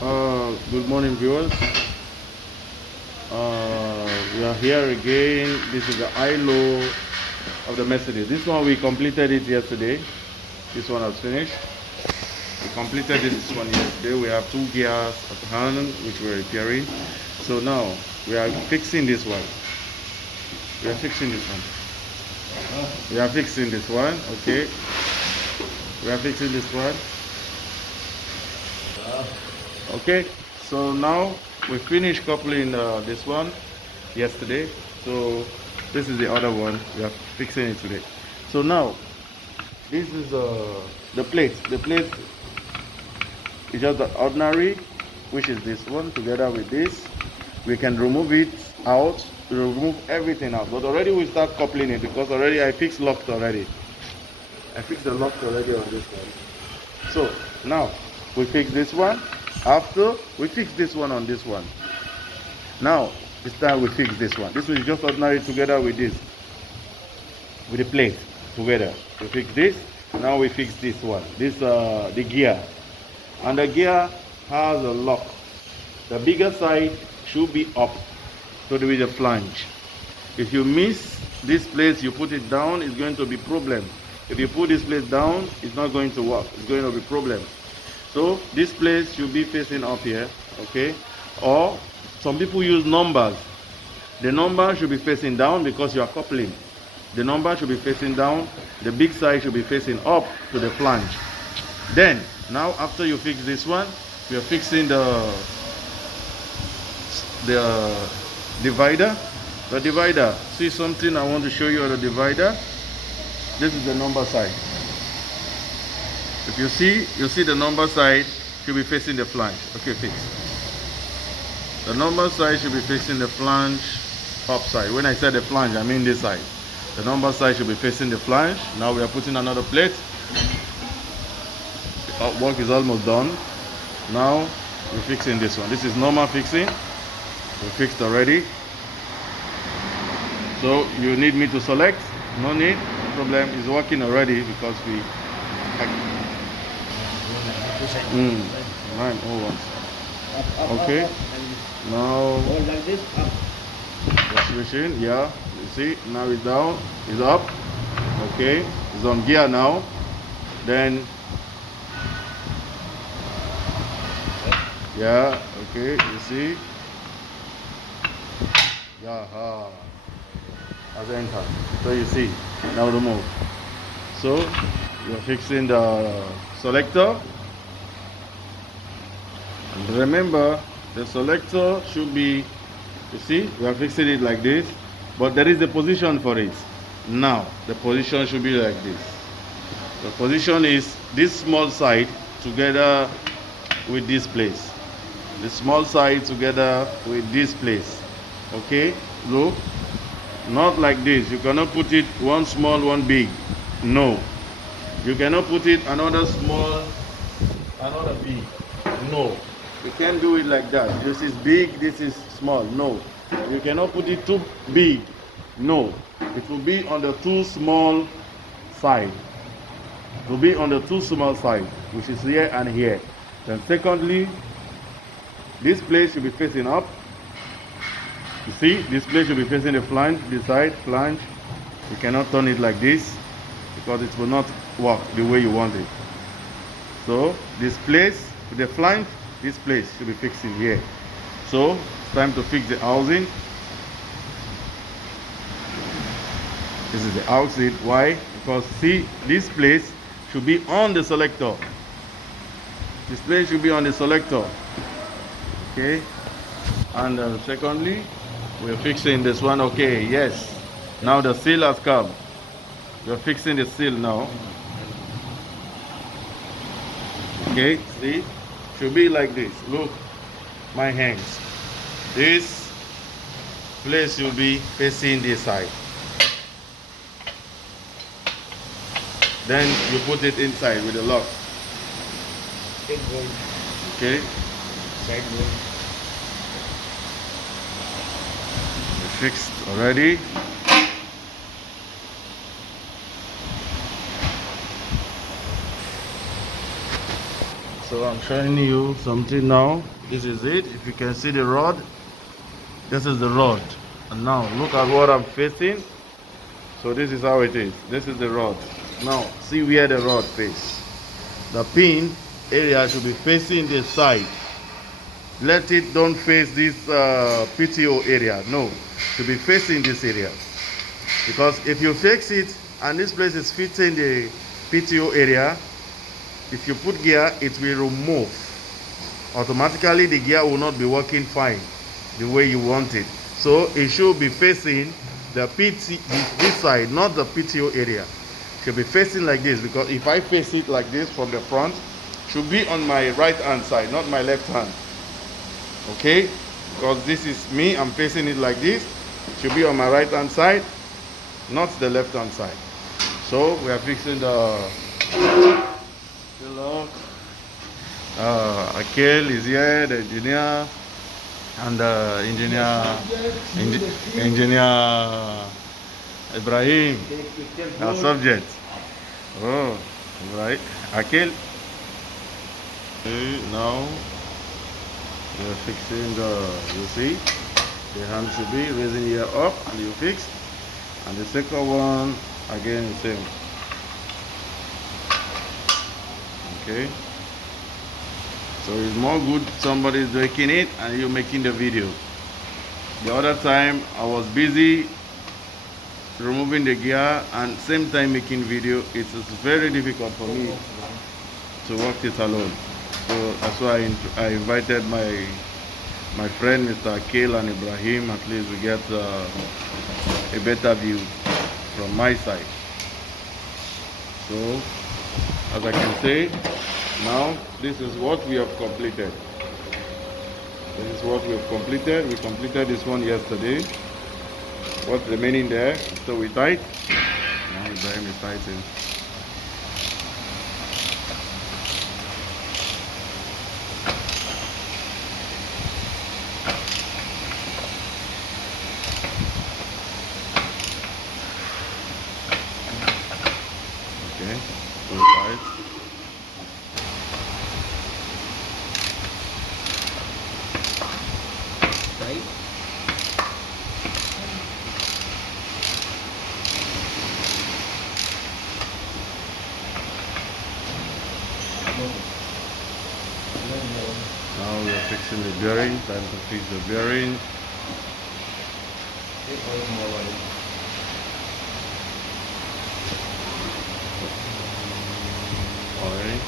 Good morning, viewers. We are here again. This is the high-low of the Mercedes. This one we completed it yesterday. This one has finished. We completed this one yesterday. We have two gears at hand which we're repairing. So now we are fixing this one. We are fixing this one. We are fixing this one. Okay. We are fixing this one. Okay. So now we finished coupling this one yesterday. So this is the other one. We are fixing it today. So now this is the plate. The plate is just the ordinary, which is this one together with this. We can remove it out, remove everything out. But already we start coupling it because already I fixed locked already. I fixed the lock already on this one. So now we fix this one. After we fix this one on this one. Now this time we fix this one. This one is just ordinary together with this, with the plate together. We fix this. Now we fix this one. This the gear, and the gear has a lock. The bigger side should be up, so there is a flange. If you miss this place, you put it down, it's going to be problem. If you put this place down, it's not going to work. It's going to be problem. So this place should be facing up here, okay? Or some people use numbers. The number should be facing down because you are coupling. The number should be facing down. The big side should be facing up to the flange. Then, now after you fix this one, we are fixing the divider. The divider. See something I want to show you on the divider. This is the number side. If you see the number side should be facing the flange. Okay, fix. The number side should be facing the flange up side. When I said the flange, I mean this side. The number side should be facing the flange. Now we are putting another plate. Our work is almost done. Now we're fixing this one. This is normal fixing. We fixed already. So you need me to select? No need. No problem. It's working already because we. Okay. Now like this up. the switching, yeah. You see, now it's down, it's up. Okay, it's on gear now. Then yeah, okay, you see. Yeah, has entered. So you see, now the move. So you're fixing the selector. And remember, the selector should be, you see, we are fixing it like this, but there is a position for it. Now, the position should be like this. The position is this small side together with this place. The small side together with this place. Okay, look, not like this. You cannot put it one small, one big. No. You cannot put it another small, another big. No. You can't do it like that. This is big, this is small. No. You cannot put it too big. No. It will be on the too small side. It will be on the too small side, which is here and here. Then secondly, this place should be facing up. You see, this place should be facing the flange, this side, flange. You cannot turn it like this because it will not work the way you want it. So this place with the flange, this place should be fixing here. So it's time to fix the housing. This is the housing. Why? Because see, this place should be on the selector. This place should be on the selector. Okay. And secondly, we're fixing this one. Okay, yes. Now the seal has come. We're fixing the seal now. Okay, see? Should be like this. Look, my hands. This place will be facing this side. Then you put it inside with the lock. Okay. Side going. Fixed already. So I'm showing you something now. This is it. If you can see the rod, this is the rod. And now look at what I'm facing. So this is how it is. This is the rod. Now see where the rod face. The pin area should be facing the side. Let it don't face this PTO area. No, to be facing this area. Because if you fix it and this place is fitting the PTO area, if you put gear, it will remove. Automatically the gear will not be working fine the way you want it. So it should be facing the this side, not the PTO area. It should be facing like this, because if I face it like this from the front, it should be on my right hand side, not my left hand. Okay, because this is me, I'm facing it like this. It should be on my right hand side, not the left hand side. So we are fixing the lock. Akel is here, the engineer, and engineer Ibrahim, our subject. Oh, right. Akel. Now we are fixing you see, the hand should be raising here up and you fix. And the second one, again, the same. Okay. So it's more good somebody is making it and you making the video. The other time I was busy removing the gear and same time making video. It's very difficult for me to work it alone. So that's why I invited my friend Mr. Akil and Ibrahim. At least we get a better view from my side. So as I can say, now this is what we have completed. This is what we have completed. We completed this one yesterday. What's remaining there? So we tight. Now Ibrahim is tightening. Okay, so tight. Now we are fixing the bearing. Time to fix the bearing. Alright.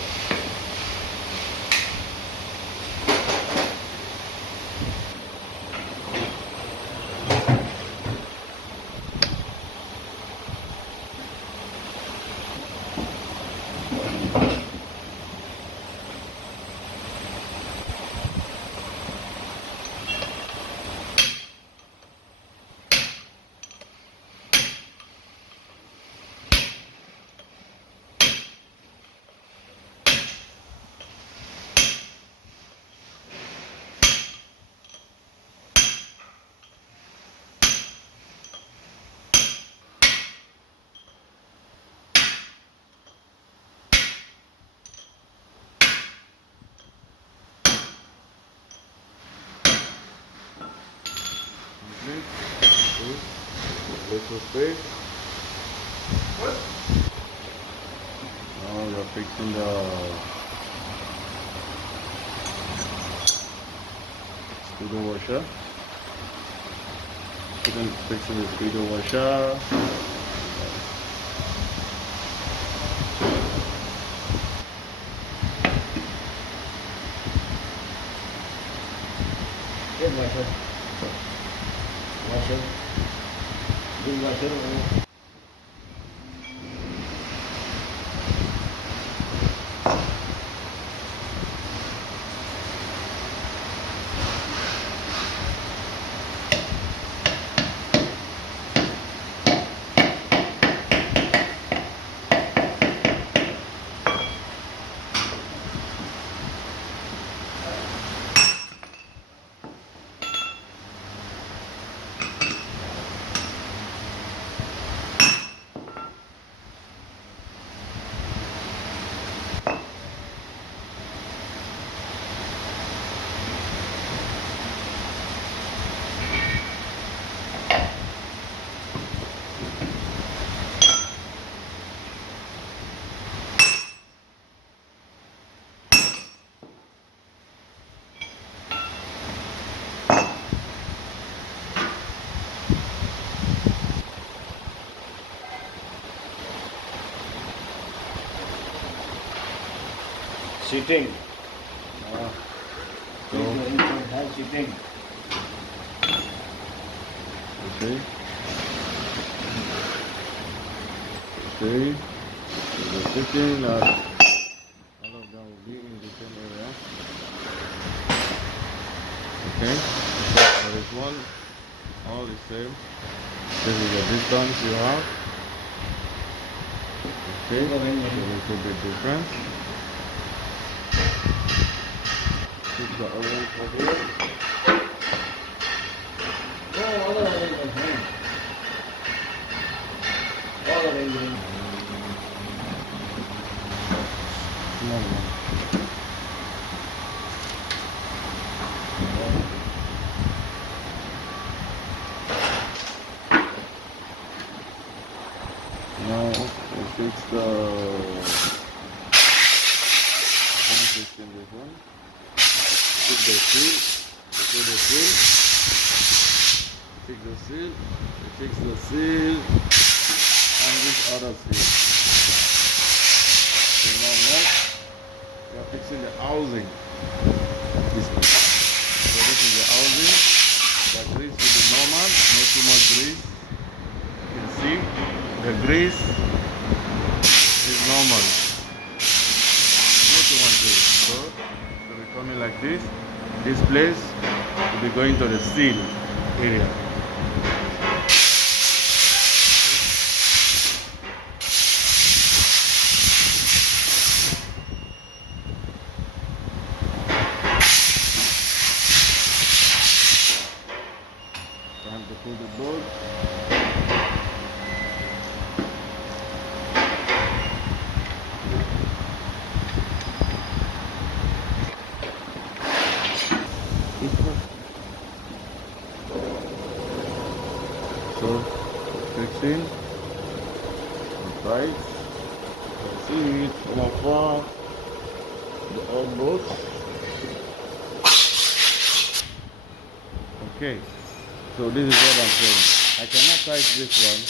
Little space. Now we are fixing the speedo washer. Fixing the speedo washer. Sitting. So, Have sitting. okay. Okay. So the sitting, all of them will be in the same area. Okay. So there is one, all the same. This is the distance you have. Okay. It's a little bit different. Fix the orange over here. Oh, other arrangement. All arrangement. Small one. Now we fix the fixing this one. Fix the seal. Fix the seal. Fix the seal. Fix the seal. And this other seal. So now next we are fixing the housing. This one. So this is the housing. The grease will be normal, not too much grease. You can see the grease is normal, not too much grease. So it will be coming like this. This place will be going to the seal area. Time to pull the bolt. So fixing the sides. You can see it from afar. The old bolts. Okay. So this is what I'm saying. I cannot tight this one.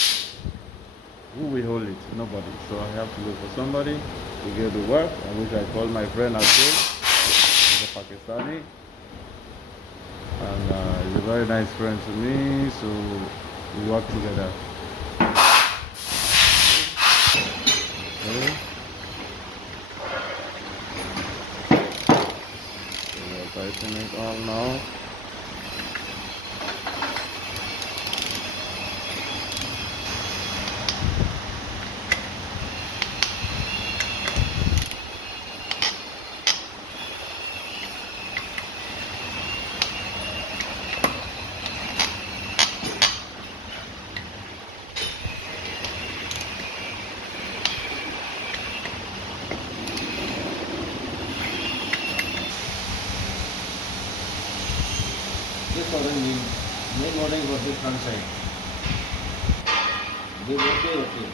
Who will hold it? Nobody. So I have to look for somebody to get the work. I wish I called my friend Atul. He's a Pakistani. And he's a very nice friend to me. So we work together. Okay. So we are tightening it all now. This orange main orange was the front side. They okay.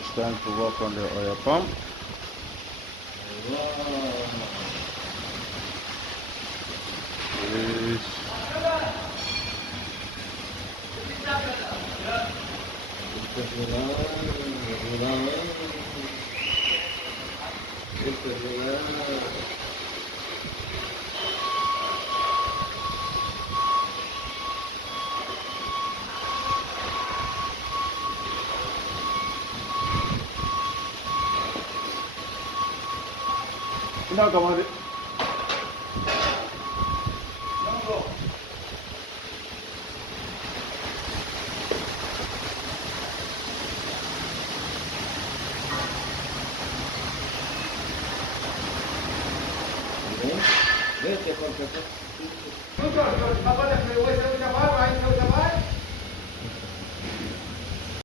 It's time to work on the oil pump. Wow. No, come on. Vete, porque... Papá,